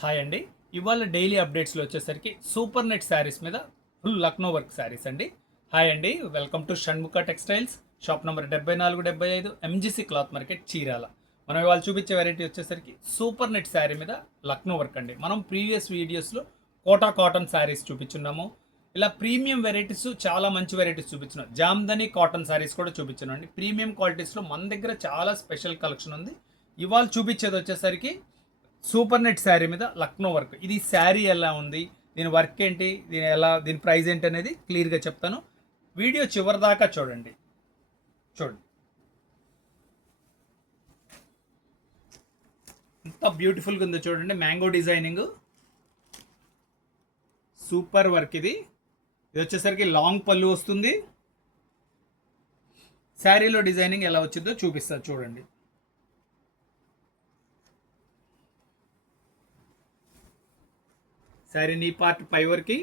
Hi అండి. ఇవాళ daily అప్డేట్స్లో వచ్చేసరికి సూపర్ నెట్ శారీస్ మీద ఫుల్ లక్నో వర్క్ శారీస్ అండి. హాయ్ అండి, welcome to Shanmukha textiles, shop number 7475 MGC cloth market Chirala. మనం ఇవాళ చూపించే వెరైటీ వచ్చేసరికి సూపర్ నెట్ శారీ మీద లక్నో వర్క్ అండి. మనం ప్రీవియస్ వీడియోస్లో కోటా కాటన్ శారీస్ చూపించున్నాము. ఇలా ప్రీమియం వెరైటీస్ చాలా మంచి వెరైటీస్ చూపించున్నాం. జామ్దని కాటన్ శారీస్ కూడా చూపించున్నాం అండి. ప్రీమియం క్వాలిటీస్లో మన దగ్గర చాలా స్పెషల్ కలెక్షన్ ఉంది. ఇవాళ చూపించేది వచ్చేసరికి సూపర్ నెట్ శారీ మీద లక్నో వర్క్. ఇది శారీ ఎలా ఉంది, దీని వర్క్ ఏంటి, దీని ప్రైస్ ఏంటి అనేది క్లియర్గా చెప్తాను. వీడియో చివరి దాకా చూడండి. ఎంత బ్యూటిఫుల్గా ఉందో చూడండి. Mango designing, super work. ఇది వచ్చేసరికి లాంగ్ పళ్ళు వస్తుంది. శారీలో డిజైనింగ్ ఎలా వచ్చిందో చూపిస్తారు చూడండి. శారీ నీ పార్ట్ పై వరకు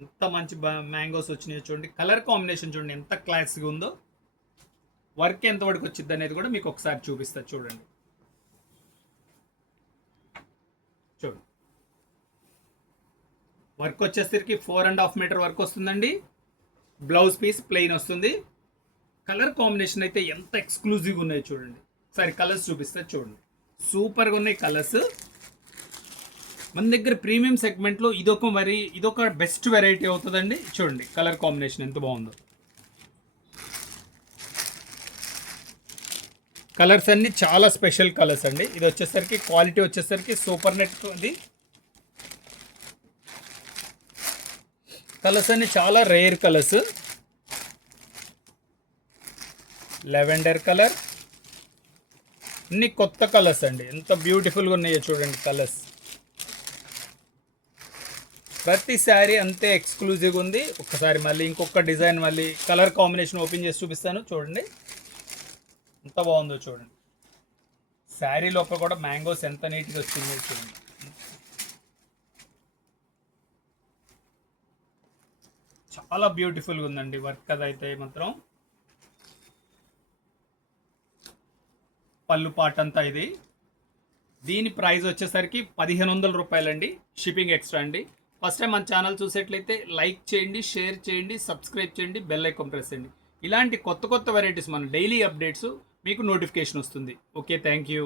ఎంత మంచి మ్యాంగోస్ వచ్చినాయో చూడండి. కలర్ కాంబినేషన్ చూడండి ఎంత క్లాస్గా ఉందో. వర్క్ ఎంతవరకు వచ్చింది అనేది కూడా మీకు ఒకసారి చూపిస్తా చూడండి. వర్క్ వచ్చేసరికి 4.5 మీటర్ వర్క్ వస్తుందండి. బ్లౌజ్ పీస్ ప్లెయిన్ వస్తుంది. కలర్ కాంబినేషన్ అయితే ఎంత ఎక్స్క్లూజివ్గా ఉన్నాయో చూడండి. ఒకసారి కలర్స్ చూపిస్తా చూడండి. సూపర్గా ఉన్నాయి కలర్స్. మన దగ్గర ప్రీమియం సెగ్మెంట్లో ఇదొక బెస్ట్ వెరైటీ అవుతుందండి. చూడండి కలర్ కాంబినేషన్ ఎంత బాగుందో. కలర్స్ అన్ని చాలా స్పెషల్ కలర్స్ అండి. ఇది వచ్చేసరికి క్వాలిటీ వచ్చేసరికి సూపర్ నెట్. ఇది కలర్స్ అన్ని చాలా రేర్ కలర్స్. లెవెండర్ కలర్, అన్ని కొత్త కలర్స్ అండి. ఎంత బ్యూటిఫుల్గా ఉన్నాయో చూడండి కలర్స్. ప్రతి శారీ అంతే ఎక్స్క్లూజివ్గా ఉంది. ఒకసారి మళ్ళీ ఇంకొక డిజైన్ మళ్ళీ కలర్ కాంబినేషన్ ఓపెన్ చేసి చూపిస్తాను చూడండి. ఎంత బాగుందో చూడండి. శారీ లోపల కూడా మ్యాంగోస్ ఎంత నీట్గా వచ్చిందో చూడండి. చాలా బ్యూటిఫుల్గా ఉందండి వర్క్. అదైతే మాత్రం పళ్ళు పాట అంతా ఇది. దీని ప్రైస్ వచ్చేసరికి 1500 రూపాయలండి. షిప్పింగ్ ఎక్స్ట్రా అండి. ఫస్ట్ టైం మన ఛానల్ చూసేట్లయితే లైక్ చేయండి, షేర్ చేయండి, సబ్స్క్రైబ్ చేయండి, బెల్ ఐకాన్ ప్రెస్ చేయండి. ఇలాంటి కొత్త వెరైటీస్ మన డైలీ అప్డేట్స్ మీకు నోటిఫికేషన్ వస్తుంది. Okay, thank you.